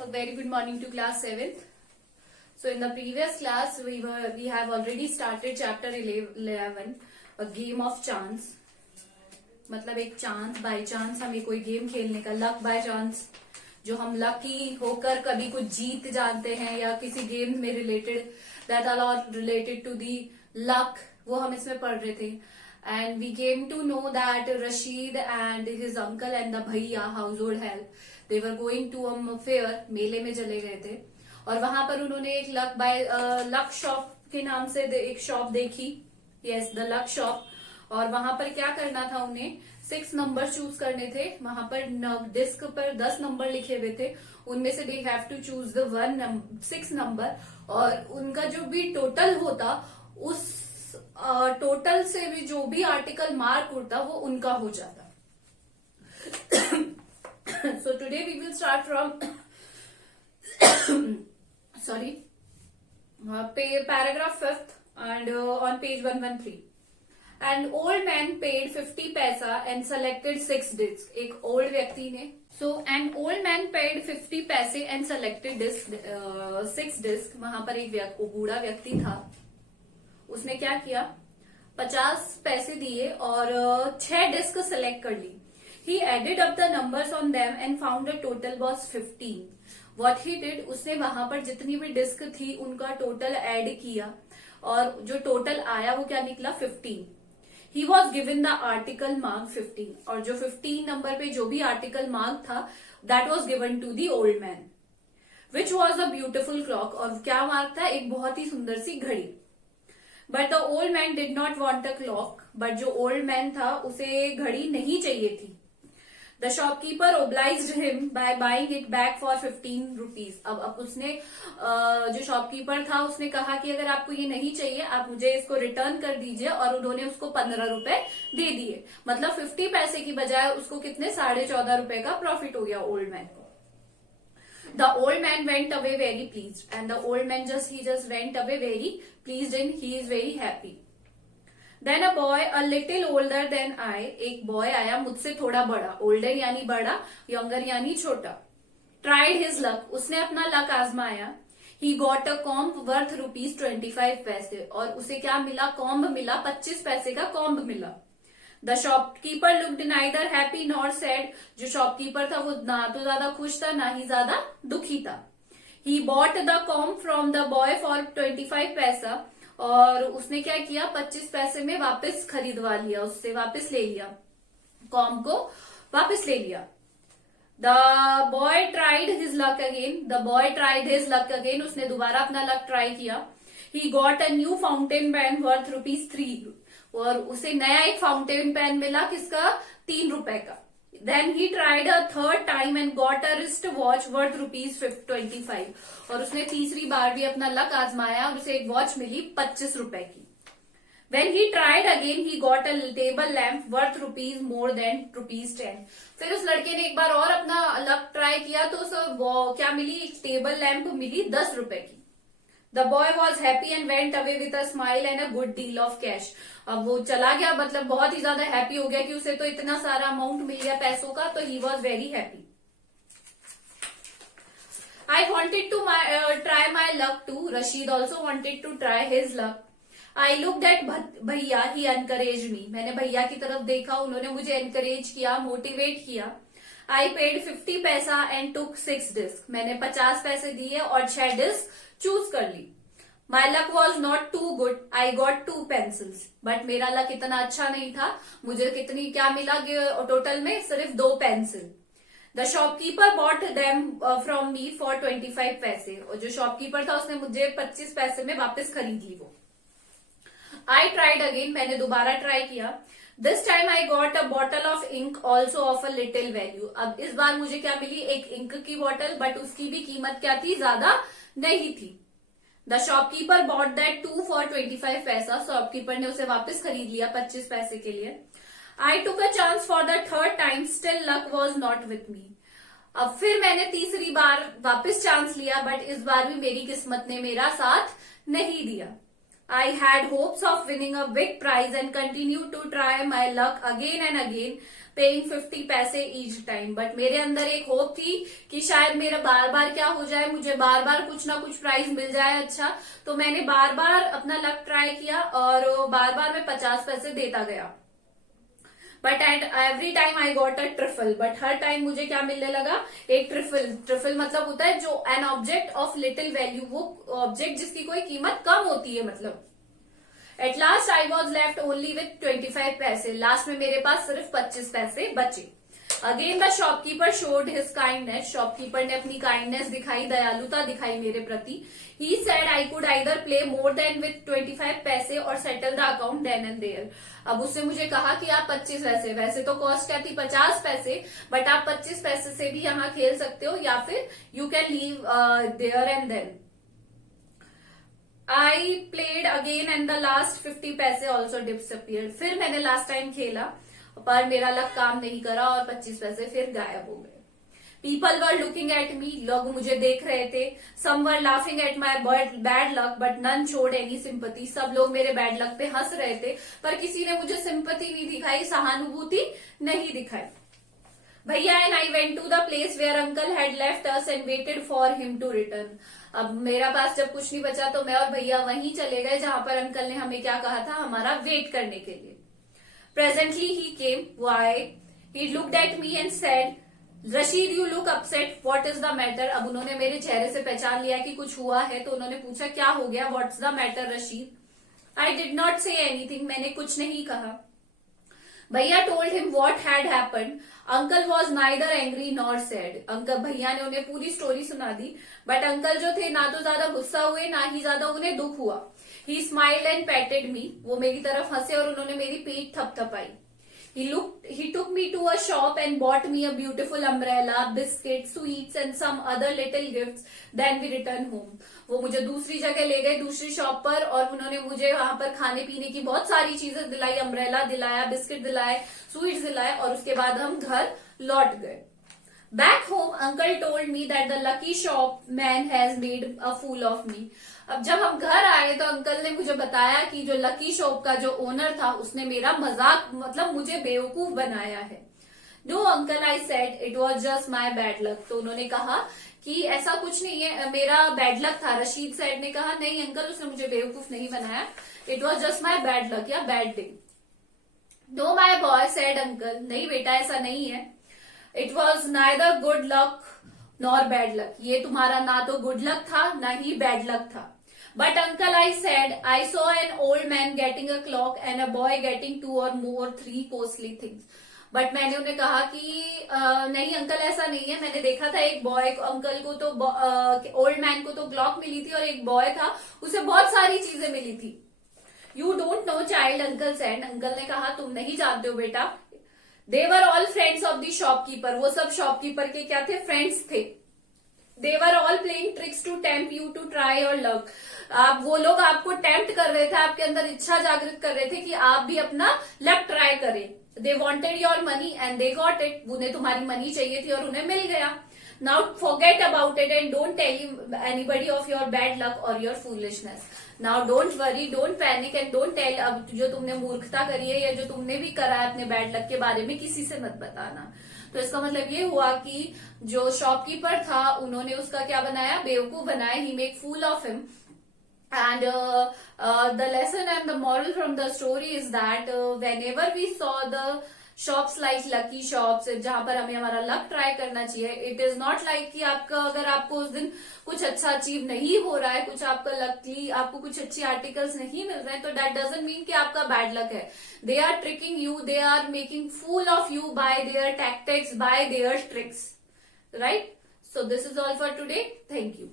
A very good morning to class 7th. So in the previous class we have already started chapter 11, a game of chance. मतलब एक chance by chance हमें कोई game खेलने का, luck by chance, जो हम lucky होकर कभी कुछ जीत जाते हैं या किसी गेम में related, that are all related to the luck, वो हम इसमें पढ़ रहे थे. And we came to know that Rashid and his uncle and the भैया household help, they were going to a fair, मेले में चले गए थे. और वहां पर उन्होंने एक लक शॉप के नाम से एक शॉप देखी. Yes, the luck shop. और वहां पर क्या करना था, उन्हें 6 नंबर चूज करने थे. वहां पर डिस्क पर 10 नंबर लिखे हुए थे, उनमें से they have to choose the 6 number. और उनका जो भी टोटल होता, उस टोटल से भी जो भी आर्टिकल मार्क होता वो उनका हो जाता. So today we will start from paragraph 5th and on page 113. An old man paid 50 पैसा and selected 6 discs. एक old व्यक्ति ने, so an old man paid 50 पैसे and selected 6 discs. वहां पर एक बूढ़ा व्यक्ति था, उसने क्या किया, 50 पैसे दिए और 6 डिस्क सेलेक्ट कर ली. He added up the numbers on them and found the total was 15. What he did, उसने वहां पर जितनी भी डिस्क थी उनका टोटल ऐड किया और जो टोटल आया वो क्या निकला, 15. He was given the article mark 15, और जो 15 नंबर पे जो भी आर्टिकल मार्क था, that was given to the old man, which was a beautiful clock. और क्या मार्क था, एक बहुत ही सुंदर सी घड़ी. But the old man did not want a clock. But जो old man था उसे घड़ी नहीं चाहिए थी. The shopkeeper obliged him by buying it back for 15 rupees. अब उसने जो शॉपकीपर था उसने कहा कि अगर आपको ये नहीं चाहिए आप मुझे इसको रिटर्न कर दीजिए, और उन्होंने उसको 15 रुपए दे दिए. मतलब 50 पैसे की बजाय उसको कितने, 14.5 रुपए का प्रॉफिट हो गया ओल्ड मैन को. The old man went away very pleased, and the old man just went away very pleased and he is very happy. Then a boy a little older than I, एक boy आया मुझसे थोड़ा बड़ा, older यानी बड़ा, younger यानी छोटा. Tried his luck, उसने अपना लक आजमाया. He got a comb worth ₹25 पैसे, और उसे क्या मिला, कॉम्ब मिला, 25 पैसे का कॉम्ब मिला. The shopkeeper looked neither happy nor sad. जो शॉपकीपर था वो ना तो ज्यादा खुश था ना ही ज्यादा दुखी था. He bought the comb from the boy for 25 पैसा, और उसने क्या किया, 25 पैसे में वापस खरीदवा लिया, उससे वापस ले लिया, कॉम्ब को वापस ले लिया. The boy tried his luck again. The boy tried his luck again. उसने दोबारा अपना लक ट्राई किया. He got a new fountain pen worth ₹3. और उसे नया एक फाउंटेन पेन मिला, किसका, 3 रुपए का. Then he tried a third time and got a wrist watch worth ₹25. और उसने तीसरी बार भी अपना लक आजमाया और उसे एक वॉच मिली 25 रुपए की. When he tried again, he got a table lamp worth rupees more than ₹10. फिर उस लड़के ने एक बार और अपना लक ट्राई किया तो उसे क्या मिली, एक टेबल लैंप मिली 10 रुपए की. The boy was happy and went away with a smile and a good deal of cash. अब वो चला गया, मतलब बहुत ही ज्यादा हैप्पी हो गया कि उसे तो इतना सारा अमाउंट मिल गया पैसों का, तो he was very happy. I wanted to try my luck too. Rashid also wanted to try his luck. I looked at भैया, he encouraged me. मैंने भैया की तरफ देखा, उन्होंने मुझे encourage किया, मोटिवेट किया. I paid 50 पैसा and took 6 discs. मैंने 50 पैसे दिए और 6 डिस्क चूज कर ली. My luck was not too good. I got 2 pencils. But मेरा लक इतना अच्छा नहीं था, मुझे कितनी क्या मिला, टोटल में सिर्फ 2 pencil. The shopkeeper bought them from me for 25 पैसे, और जो शॉपकीपर था उसने मुझे 25 पैसे में वापस खरीद ली वो. I tried again. मैंने दोबारा ट्राई किया. This time I got a bottle of ink also of a little value. अब इस बार मुझे क्या मिली, एक इंक की बोतल, बट उसकी भी कीमत क्या थी, ज्यादा नहीं थी. The shopkeeper bought that too for 25 पैसा. शॉपकीपर ने उसे वापस खरीद लिया 25 पैसे के लिए. I took a chance for the third time. Still luck was not with me. अब फिर मैंने तीसरी बार वापस चांस लिया, बट इस बार भी मेरी किस्मत ने मेरा साथ नहीं दिया. I had hopes of winning a big prize and continued to try my luck again and again, paying 50 पैसे ईच टाइम। बट मेरे अंदर एक होप थी कि शायद मेरा बार बार क्या हो जाए, मुझे बार बार कुछ ना कुछ प्राइस मिल जाए अच्छा। तो मैंने बार बार अपना लक ट्राई किया और बार बार मैं 50 पैसे देता गया। But at every time I got a trifle. But her time मुझे क्या मिलने लगा, एक ट्रिफल। ट्रिफल मतलब होता है जो an object of little value, वो ऑब्जेक्ट जिसकी कोई कीमत कम होती है मतलब। At last I was left only with 25 पैसे। लास्ट में मेरे पास सिर्फ 25 पैसे बचे। Again the shopkeeper showed his kindness. Shopkeeper ने अपनी काइंडनेस दिखाई, दयालुता दिखाई मेरे प्रति। He said I could either play more than with 25 पैसे और settle the account then and there. अब उसने मुझे कहा कि आप 25 पैसे, वैसे तो कॉस्ट क्या थी 50 पैसे, बट आप 25 पैसे से भी यहाँ खेल सकते हो या फिर you can leave there and then. I played again and the last 50 पैसे ऑल्सो डिसअपियर्ड। फिर मैंने लास्ट टाइम खेला पर मेरा लक काम नहीं करा और 25 पैसे फिर गायब हो गए। People were looking at me. लोग मुझे देख रहे थे। Some were laughing at my bad luck but none showed any sympathy. सब लोग मेरे बैड लक पे हंस रहे थे पर किसी ने मुझे सिंपैथी नहीं दिखाई, सहानुभूति नहीं दिखाई। भैया and I went to the place where uncle had left us and waited for him to return. अब मेरा पास जब कुछ नहीं बचा तो मैं और भैया वहीं चले गए जहां पर अंकल ने हमें क्या कहा था, हमारा वेट करने के लिए। Presently he came. Why? He looked at me and said, Rashid you look upset, what is the matter. अब उन्होंने मेरे चेहरे से पहचान लिया कि कुछ हुआ है तो उन्होंने पूछा क्या हो गया, what's the matter Rashid. I did not say anything. मैंने कुछ नहीं कहा। भैया told him what had happened. Uncle was neither angry nor sad. Uncle भैया ने उन्हें पूरी स्टोरी सुना दी बट अंकल जो थे ना तो ज्यादा गुस्सा हुए ना ही ज्यादा उन्हें दुख हुआ। ही स्माइल्ड एंड पैटेड मी। वो मेरी तरफ हंसे और उन्होंने मेरी पीठ थपथपाई। He took me to a shop and bought me a beautiful umbrella, biscuits, sweets and some other little gifts. Then we returned home. वो मुझे दूसरी जगह ले गए, दूसरी शॉप पर, और उन्होंने मुझे वहां पर खाने पीने की बहुत सारी चीजें दिलाई, अम्ब्रेला दिलाया, बिस्किट दिलाए, स्वीट्स दिलाए और उसके बाद हम घर लौट गए। Back home, uncle told me that the lucky shop man has made a fool of me. अब जब हम घर आए तो अंकल ने मुझे बताया कि जो लकी शॉप का जो ओनर था उसने मेरा मजाक मतलब मुझे बेवकूफ बनाया है। No uncle I said it was just my bad luck. तो उन्होंने कहा कि ऐसा कुछ नहीं है, मेरा बैड लक था। रशीद सैड ने कहा नहीं अंकल उसने मुझे बेवकूफ नहीं बनाया, it was just my bad luck या bad day. No my boy said uncle, नहीं बेटा ऐसा नहीं है, it was neither good luck nor bad luck. ये तुम्हारा ना तो गुड लक था ना ही बैड लक था। But uncle I said I saw an old man getting a clock and a boy getting 2 or more 3 costly things. But मैंने उन्हें कहा कि नहीं अंकल ऐसा नहीं है, मैंने देखा था एक बॉय अंकल को तो ओल्ड मैन को तो क्लॉक मिली थी और एक बॉय था उसे बहुत सारी चीजें मिली थी। You don't know child uncle said. Uncle ने कहा तुम नहीं जानते हो बेटा। They were all friends of the shopkeeper. वो सब शॉपकीपर के क्या थे, फ्रेंड्स थे। They were all playing tricks to tempt you to try your luck. वो लोग आपको टेम्प्ट कर रहे थे, आपके अंदर इच्छा जागृत कर रहे थे कि आप भी अपना लक ट्राई करें। They wanted your money and they got it. उन्हें तुम्हारी मनी चाहिए थी और उन्हें मिल गया। Now forget about it and don't tell anybody of your bad luck और your foolishness. Now don't worry, don't panic and don't tell. अब जो तुमने मूर्खता करी है या जो तुमने भी करा है अपने बैड लक के बारे में किसी से मत बताना। तो इसका मतलब ये हुआ कि जो शॉपकीपर था उन्होंने उसका क्या बनाया, बेवकूफ बनाया। He make fool of him. And the lesson and the moral from the story is that whenever we saw the shops like lucky shops, जहां पर हमें हमारा लक ट्राई करना चाहिए, इट इज नॉट लाइक कि आपका अगर आपको उस दिन कुछ अच्छा अचीव नहीं हो रहा है, कुछ आपका लकली आपको कुछ अच्छी आर्टिकल्स नहीं मिल रहे हैं, तो दैट डजंट मीन कि आपका बैड लक है। They are tricking you, they are making fool of you by their tactics, by their tricks, right? So this is all for today. Thank you.